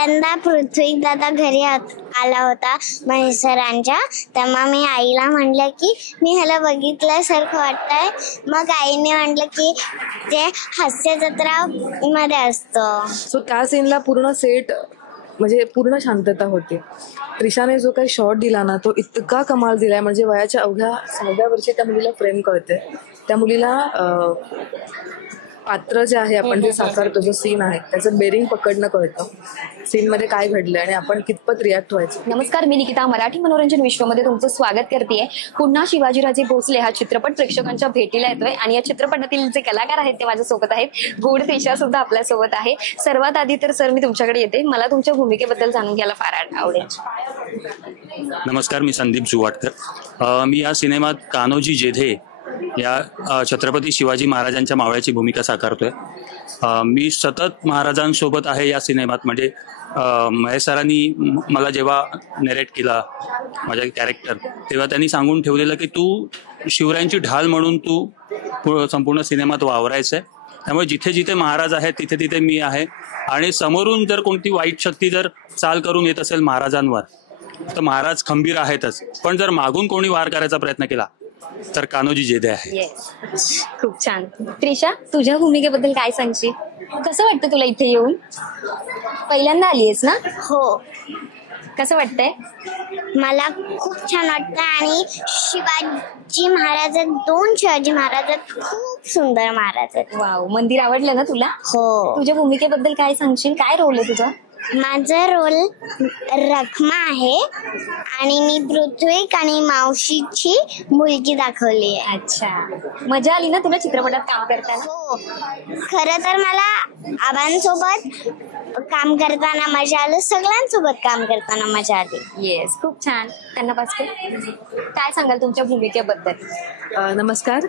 पहिल्यांदा पृथ्वी दादा घरी आला होता महेश सरांच्या, तेव्हा मी आईला म्हटलं की मी ह्याला बघितल्यासारखं वाटतंय. मग आईने म्हटलं की ते हास्य जत्रा मध्ये असतं. सो त्या सीनला पूर्ण सेट म्हणजे पूर्ण शांतता होती. त्रिशाने जो काही शॉट दिला ना तो इतका कमाल दिलाय. म्हणजे वयाच्या अवघ्या 6व्या वर्षी त्या मुलीला प्रेम कळते. त्या मुलीला पात्र जे आहे आपण जे साकारतो, जो सीन आहे त्याचं बेरिंग पकडणं कळतं. सीन मध्ये काय घडलंय आणि आपण कितपत रिॲक्ट व्हायचं. नमस्कार, मी निकिता. मराठी मनोरंजन विश्वमध्ये तुमचं स्वागत करतेय. पुन्हा शिवाजीराजे भोसले हा चित्रपट प्रेक्षकांच्या भेटीला येतोय आणि या चित्रपटातील जे कलाकार आहेत ते माझ्यासोबत आहेत. गोड त्रिशा सुद्धा आपल्यासोबत आहे. सर्वात आधी तर सर मी तुमच्याकडे येते. मला तुमच्या भूमिकेबद्दल जाणून घ्यायला फार आवडेल. नमस्कार, मी संदीप जुवाटकर. मी या सिनेमात कान्होजी जेधे या छत्रपती शिवाजी महाराजांच्या मावळ्याची भूमिका साकारतोय. मी सतत महाराजांसोबत आहे या सिनेमात. म्हणजे महेश सरांनी मला जेव्हा नरेट केला माझा कॅरेक्टर, तेव्हा त्यांनी सांगून ठेवलेलं की तू शिवरायांची ढाल म्हणून तू संपूर्ण सिनेमात वावरायचं आहे. त्यामुळे जिथे जिथे महाराज आहेत तिथे तिथे मी आहे. आणि समोरून जर कोणती वाईट शक्ती जर चाल करून येत असेल महाराजांवर तर महाराज खंबीर आहेतच, पण जर मागून कोणी वार करायचा प्रयत्न केला तर कान्होजी जेधे आहे. खूप छान. त्रिशा, तुझ्या भूमिकेबद्दल काय सांगशील? कसं वाटतं तुला इथे येऊन? पहिल्यांदा आलीयस ना? हो, कसं वाटतंय? मला खूप छान वाटतं. आणि शिवाजी महाराज, 2 शिवाजी महाराज खूप सुंदर महाराज आहेत. वाव, मंदिर आवडलं ना तुला? हो. तुझ्या भूमिकेबद्दल काय सांगशील? काय रोल आहे तुझा? माझा रोल रखमा आहे आणि मी पृथ्वी आणि मावशीची मुलगी दाखवली आहे. अच्छा, मजा आली ना तुला चित्रपटात काम करताना? हो, खरं तर मला आबांसोबत काम करताना मजा आलं, सगळ्यांसोबत काम करताना मजा आली. येस, खूप छान. त्यांना पास काय सांगाल तुमच्या भूमिकेबद्दल? नमस्कार,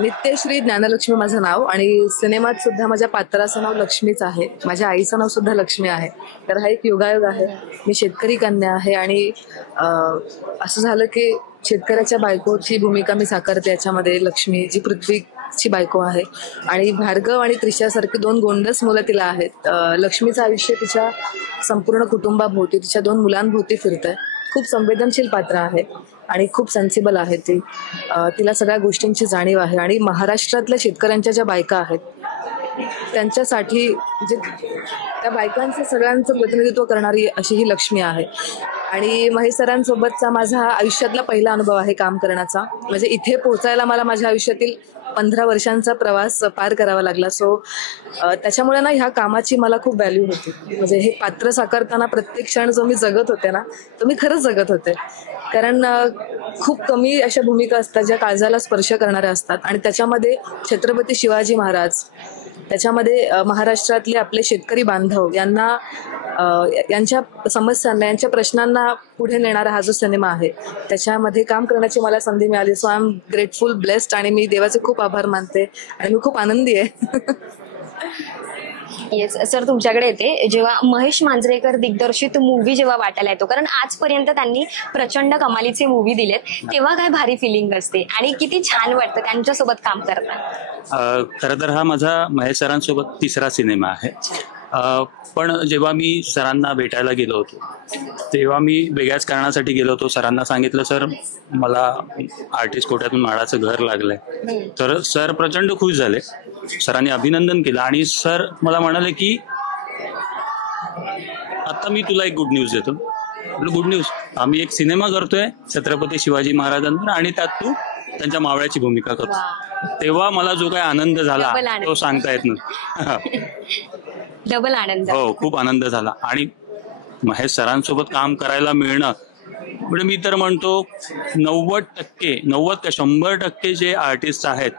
नित्यश्री ज्ञानलक्ष्मी माझं नाव आणि सिनेमात सुद्धा माझ्या पात्राचं नाव लक्ष्मीच आहे. माझ्या आईचं नाव सुद्धा लक्ष्मी आहे. तर हा एक योगायोग आहे. मी शेतकरी कन्या आहे आणि असं झालं की शेतकऱ्याच्या बायकोची भूमिका मी साकारते याच्यामध्ये. लक्ष्मी जी पृथ्वीची बायको आहे आणि भार्गव आणि त्रिशासारखी 2 गोंडस मुलं तिला आहेत. लक्ष्मीचं आयुष्य तिच्या संपूर्ण कुटुंबाभोवती, तिच्या 2 मुलांभोवती फिरतंय. खूप संवेदनशील पात्र आहे आणि खूप सेन्सिबल आहे ती. तिला सगळ्या गोष्टींची जाणीव आहे आणि महाराष्ट्रातल्या शेतकऱ्यांच्या ज्या बायका आहेत त्यांच्यासाठी म्हणजे त्या बायकांचं सगळ्यांचं प्रतिनिधित्व करणारी अशी ही लक्ष्मी आहे. आणि महेश सरांसोबतचा माझा आयुष्यातला पहिला अनुभव आहे काम करण्याचा. म्हणजे इथे पोहोचायला मला माझ्या आयुष्यातील 15 वर्षांचा प्रवास पार करावा लागला. सो त्याच्यामुळे ना ह्या कामाची मला खूप व्हॅल्यू होती. म्हणजे हे पात्र साकारताना प्रत्येक क्षण जो मी जगत होते ना तो मी खरंच जगत होते. कारण खूप कमी अशा भूमिका असतात ज्या काळजाला स्पर्श करणाऱ्या असतात आणि त्याच्यामध्ये छत्रपती शिवाजी महाराज, त्याच्यामध्ये महाराष्ट्रातले आपले शेतकरी बांधव यांच्या समस्यांना, यांच्या प्रश्नांना पुढे नेणारा हा जो सिनेमा आहे त्याच्यामध्ये काम करण्याची मला संधी मिळाली. So I am grateful, blessed आणि मी देवाचे खूप आभार मानते आणि मी खूप आनंदी आहे. येस सर, तुमच्याकडे येते. जेव्हा महेश मांजरेकर दिग्दर्शित मूवी जेव्हा वाटायला येतो, कारण आजपर्यंत त्यांनी प्रचंड कमालीचे मूवी दिलेत, तेव्हा काय भारी फिलिंग असते आणि किती छान वाटतं त्यांच्यासोबत काम करताना? खरं तर हा माझा महेश सरांसोबत 3रा सिनेमा आहे. पण जेव्हा मी सरांना भेटायला गेलो होतो तेव्हा मी वेगळ्याच कारणासाठी गेलो होतो. सरांना सांगितलं, सर मला आर्टिस्ट कोट्यातून माळाचं घर लागलंय. तर सर प्रचंड खुश झाले. सरांनी अभिनंदन केलं आणि सर मला म्हणाले की आता मी तुला एक गुड न्यूज देतो. गुड न्यूज, आम्ही एक सिनेमा करतोय छत्रपती शिवाजी महाराजांवर आणि त्यात तू त्यांच्या मावळ्याची भूमिका करतो. तेव्हा मला जो काही आनंद झाला तो सांगता येत नाही. डबल आनंद. हो, खूप आनंद झाला. आणि महेश सरांसोबत काम करायला मिळणं म्हणजे मी तर म्हणतो 90% का 100% जे आर्टिस्ट आहेत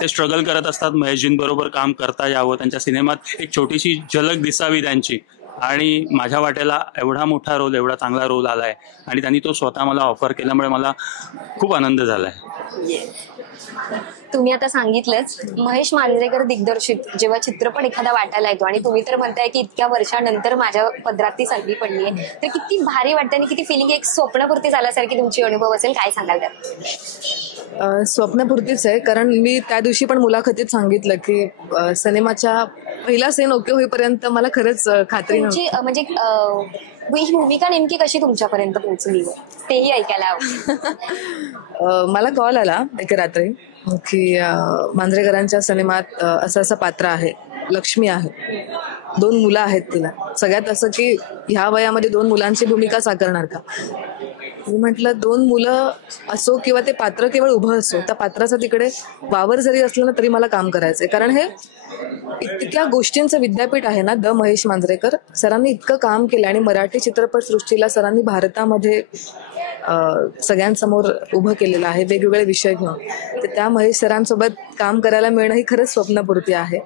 ते स्ट्रगल करत असतात महेशजींबरोबर काम करता यावं, त्यांच्या सिनेमात एक छोटीशी झलक दिसावी त्यांची. आणि माझ्या वाट्याला एवढा मोठा रोल, एवढा चांगला रोल आलाय आणि त्यांनी तो स्वतः मला ऑफर केल्यामुळे मला खूप आनंद झालाय. तुम्ही आता सांगितलंच, महेश मांजरेकर दिग्दर्शित जेव्हा चित्रपट एखादा वाटायला येतो आणि तुम्ही तर म्हणताय की इतक्या वर्षानंतर माझ्या पदरात ती संधी पडली आहे, तर किती भारी वाटतं आणि किती फिलिंग, एक स्वप्नपूर्ती झाल्यासारखी तुमची अनुभव असेल. काय सांगाल त्यात? स्वप्नपूर्तीच आहे, कारण मी त्या दिवशी पण मुलाखतीत सांगितलं की सिनेमाच्या पहिला सीन ओके होईपर्यंत मला खरंच खात्री नव्हती. तुमची म्हणजे ही भूमिका नेमकी कशी तुमच्यापर्यंत पोहोचली तेही ऐकायला आवडेल. मला कॉल आला एके रात्री की मांजरेकरांच्या सिनेमात असं पात्र आहे, लक्ष्मी आहे, 2 मुलं आहेत तिला. सगळ्यात असं की ह्या वयामध्ये 2 मुलांची भूमिका साकारणार का. मी म्हटलं 2 मुलं असो किंवा ते पात्र केवळ उभं असो, त्या पात्राचा तिकडे वावर जरी असलं ना तरी मला काम करायचंय. कारण हे इतक्या गोष्टींचं विद्यापीठ आहे ना, महेश मांजरेकर सरांनी इतकं काम केलं आणि मराठी चित्रपटसृष्टीला सरांनी भारतामध्ये सगळ्यांसमोर उभं केलेलं आहे वेगवेगळे विषय घेऊन. तर त्या महेश सरांसोबत काम करायला मिळणं ही खरंच स्वप्नपूर्ती आहे.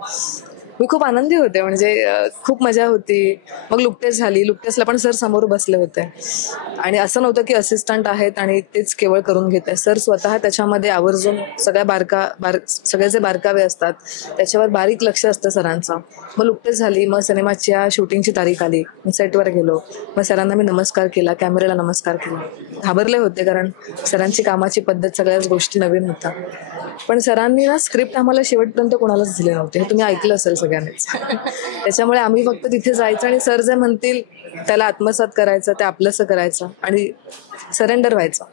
मी खूप आनंदी होते, म्हणजे खूप मजा होती. मग लुकटेस झाली, लुकटेसला पण सर समोर बसले होते आणि असं नव्हतं की असिस्टंट आहेत आणि तेच केवळ करून घेत आहे. सर स्वतः त्याच्यामध्ये आवर्जून सगळे जे बारकावे असतात त्याच्यावर बारीक लक्ष असतं सरांचं. मग लुकटेस झाली, मग सिनेमाच्या शूटिंगची तारीख आली, सेटवर गेलो, मग सरांना मी नमस्कार केला, कॅमेऱ्याला नमस्कार केला. घाबरले होते कारण सरांची कामाची पद्धत, सगळ्याच गोष्टी नवीन होत्या. पण सरांनी ना स्क्रिप्ट आम्हाला शेवटपर्यंत कोणालाच दिले नव्हते, हे तुम्ही ऐकलं असेल सगळ्यांनीच. त्याच्यामुळे आम्ही फक्त तिथे जायचं आणि सर जे म्हणतील त्याला आत्मसात करायचं, ते आपलंसं करायचं आणि सरेंडर व्हायचं.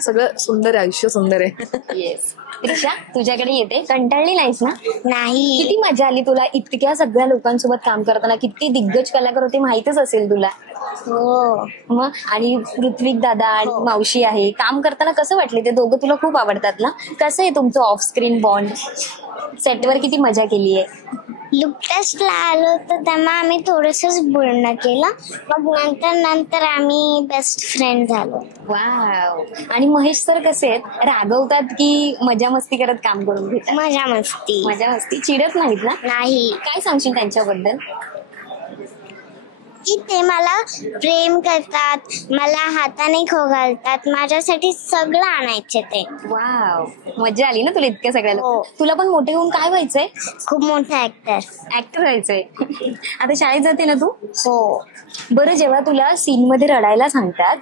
सगळं सुंदर आहे, आयुष्य सुंदर आहे. येस. त्रिशा, तुझ्याकडे येते. कंटाळली नाहीस ना? नाही. किती मजा आली तुला इतक्या सगळ्या लोकांसोबत काम करताना? किती दिग्गज कलाकार होते माहितच असेल तुला. हो. मग आणि ऋत्विक दादा आणि मावशी आहे, काम करताना कसं वाटले? ते दोघं तुला खूप आवडतात ना. कसं आहे तुमचं ऑफ स्क्रीन बॉन्ड? सेटवर किती मजा केली आहे? लुकटेसला आलो होतो तेव्हा आम्ही थोडंसंच बोलणं केलं, मग नंतर आम्ही बेस्ट फ्रेंड झालो. वाव. आणि महेश सर कसे आहेत? रागवतात की मजा मस्ती करत काम करून घेतात? मजा मस्ती. मजा मस्ती, चिडत नाहीत ना? नाही. काय सांगशील त्यांच्याबद्दल? की ते मला प्रेम करतात, मला हाताने खो घालतात, माझ्यासाठी सगळं आणायचे ते. वाव, मजा आली ना तुला इतक्या सगळ्या हो. तुला पण मोठे होऊन काय व्हायचंय? खूप मोठा ऍक्टर. ऍक्टर व्हायचंय. आता शाळेत जाते ना तू? हो. बरं, जेव्हा तुला सीन मध्ये रडायला सांगतात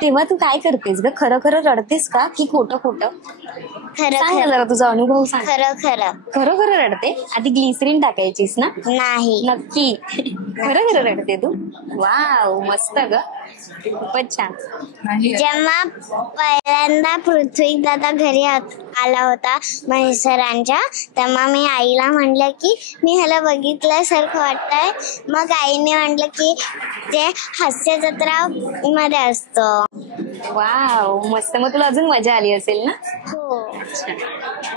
तेव्हा तू काय करतेस ग? खरं खरं रडतेस का की खोटं खोटं? खरं सांग ना खरं. जरा तुझा अनुभव सांग. खरं खरं. खरं खरं रडते? आधी ग्लिसरीन टाकायचीस ना? नाही. नक्की. खरं खरं रडते तू? वाव, मस्त ग, खूपच छान. जेव्हा पहिल्यांदा पृथ्वी दादा घरी आला होता महेश सरांच्या, तेव्हा मी आईला म्हणलं की मी ह्याला बघितल्यासारखं वाटतंय. मग आईने म्हणलं की ते हास्य जत्रा मध्ये असतो. वाव, मस्त. मग तुला अजून मजा आली असेल ना? हो.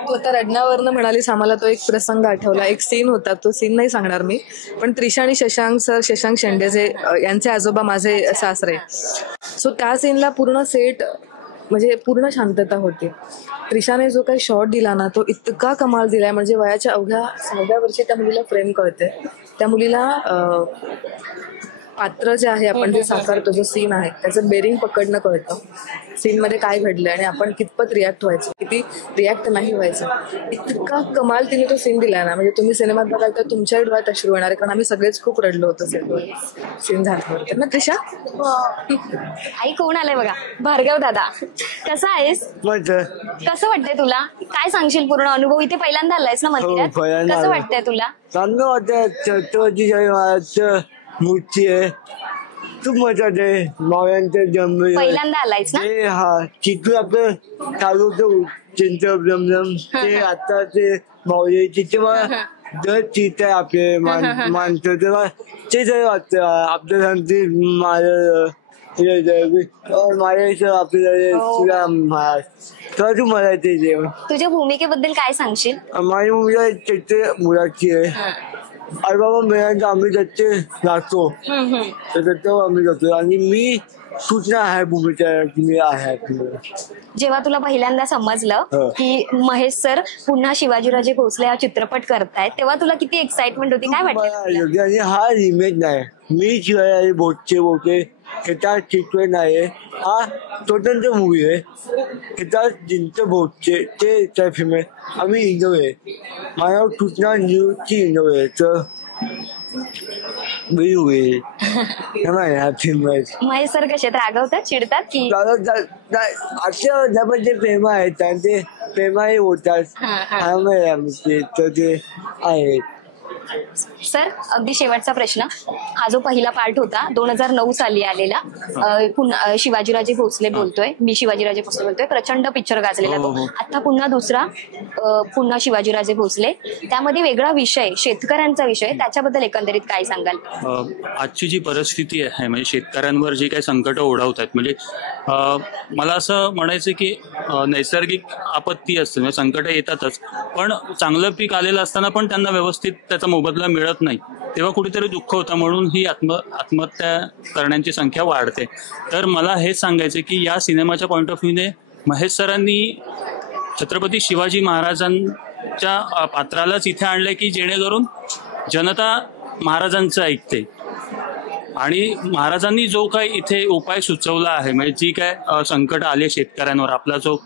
तू आता रडण्यावरनं म्हणालीस, आम्हाला तो एक प्रसंग आठवला. एक सीन होता, तो सीन नाही सांगणार मी, पण त्रिशा आणि शशांक शेंडे जे यांचे आजोबा माझे सासरे, सो त्या सीनला पूर्ण सेट म्हणजे पूर्ण शांतता होती. त्रिशाने जो काही शॉट दिला ना तो इतका कमाल दिलाय. म्हणजे वयाच्या अवघ्या 6व्या वर्षी त्या मुलीला प्रेम कळते. त्या मुलीला पात्र जे आहे आपण जे साकारतो, जो सीन आहे त्याचं बेरिंग पकडणं कळतं. सीन मध्ये काय घडलंय आणि आपण कितपत रिॲक्ट व्हायचं, किती रिॲक्ट नाही व्हायचं. इतका कमाल तिने तो सीन दिलाय ना, म्हणजे तुम्ही सिनेमात बघाल तर तुमच्याही डोळ्यात अश्रू येणार आहे, कारण आम्ही सगळेच खूप रडलो होतो सीन झाल्यावर ना. त्रिशा, आई कोण आलाय बघा, भार्गव दादा. कसा आहेस? कसं वाटतंय तुला? काय सांगशील पूर्ण अनुभव? इथे पहिल्यांदा आलायस ना मंदिरात, कसं वाटतंय तुला? चांगलं वाटत. छत्रपती शिवाजी महाराजचं मूर्ती आहे, खूप मजा आहे. मावळ्यांचं जन्म पहिल्यांदा आलायस ना? ते हा चित्र आपलं चालू होतं चिंच ब्रह्म, ते आता ते मावळे तिथे मला जर चित्र आहे आपले माणसं, तेव्हा ते जर वाटतं आपल्या सांगते माझं आपल्याला महाराज, तेव्हा तू मला ते जेवण. तुझ्या भूमिकेबद्दल काय सांगशील? माझी मुलगा चित्र मुलाची आहे. आई बाबा मिळायचं आम्ही त्याचे लागतो, तर त्याच्यावर आम्ही जातो आणि मी सूचना आहे भूमिका की मी आहे. जेव्हा तुला पहिल्यांदा समजलं की महेश सर पुन्हा शिवाजीराजे भोसले हा चित्रपट करतायत, तेव्हा तुला किती एक्साइटमेंट होती? काय वाटतं? आणि हा रिमेक नाही, मी शिवाजी बोलते त्याचा चित्र नाही, हा स्वतंत्र मूवी आहे. त्याचा जिंत भोगचे ते त्या फिल्म आहे. आम्ही इंडो आहे, माझ्या सूचना न्यूजची इंडो आहे, तर महेश सर कसे रागवतात, चिडतात की असे प्रेम आहेत त्यांचे प्रेमाने बोलतात त्यामुळे आम्ही तर ते आहेत. सर अगदी शेवटचा प्रश्न, हा जो पहिला पार्ट होता 2009 साली आलेला, पुन्हा शिवाजीराजे भोसले बोलतोय, मी शिवाजीराजे भोसले बोलतोय, प्रचंड पिक्चर गाजलेला तो. आता पुन्हा दुसरा, पुन्हा शिवाजीराजे भोसले, त्यामध्ये वेगळा विषय, शेतकऱ्यांचा विषय, त्याच्याबद्दल एकंदरीत काय सांगाल? आजची जी परिस्थिती आहे म्हणजे शेतकऱ्यांवर जी काही संकट ओढवत आहेत, म्हणजे मला असं म्हणायचं की नैसर्गिक आपत्ती असते म्हणजे संकट येतातच, पण चांगलं पीक आलेलं असताना पण त्यांना व्यवस्थित त्याचा मोबदला मिळत नाही, तेव्हा कुठेतरी दुःख होतं, म्हणून ही आत्महत्या करण्याची संख्या वाढते. तर मला हेच सांगायचं की या सिनेमाच्या पॉईंट ऑफ व्ह्यूने महेश सरांनी छत्रपती शिवाजी महाराजांच्या पात्रालाच इथे आणलंय की जेणेकरून जनता महाराजांचं ऐकते आणि महाराजांनी जो काय इथे उपाय सुचवला आहे, म्हणजे जी काय संकट आले शेतकऱ्यांवर, आपला जो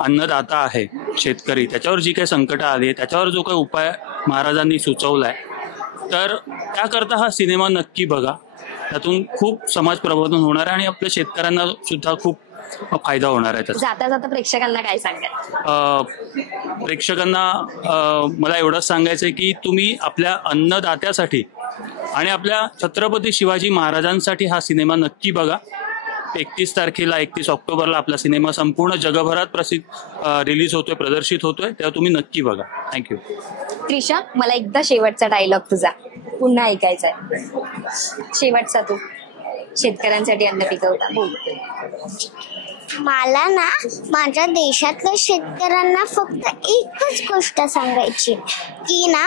अन्नदाता आहे शेतकरी, त्याच्यावर जी काही संकट आली त्याच्यावर जो काही उपाय महाराजांनी सुचवलाय, तर त्याकरता हा सिनेमा नक्की बघा. त्यातून खूप समाज प्रबोधन होणार आहे आणि आपल्या शेतकऱ्यांना सुद्धा खूप फायदा होणार आहे त्याचा. जाता जाता प्रेक्षकांना काय सांगाल? प्रेक्षकांना मला एवढंच सांगायचंय की तुम्ही आपल्या अन्नदात्यासाठी आणि आपल्या छत्रपती शिवाजी महाराजांसाठी हा सिनेमा नक्की बघा. 31 तारखेला 31 ऑक्टोबरला आपला सिनेमा संपूर्ण जगभरात रिलीज होतोय, प्रदर्शित होतोय, तेव्हा तुम्ही नक्की बघा. थँक्यू. त्रिशा, मला एकदा शेवटचा डायलॉग तुझा पुन्हा ऐकायचा आहे, शेवटचा, तू शेतकऱ्यांसाठी अन्न पिकवता, बोल. मला ना माझ्या देशातल्या शेतकऱ्यांना फक्त एकच गोष्ट सांगायची की ना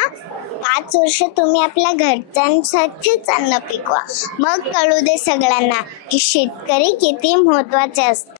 5 वर्ष तुम्ही आपल्या घरच्यांसाठीच अन्न पिकवा, मग कळू दे सगळ्यांना की शेतकरी किती महत्वाचे असतात.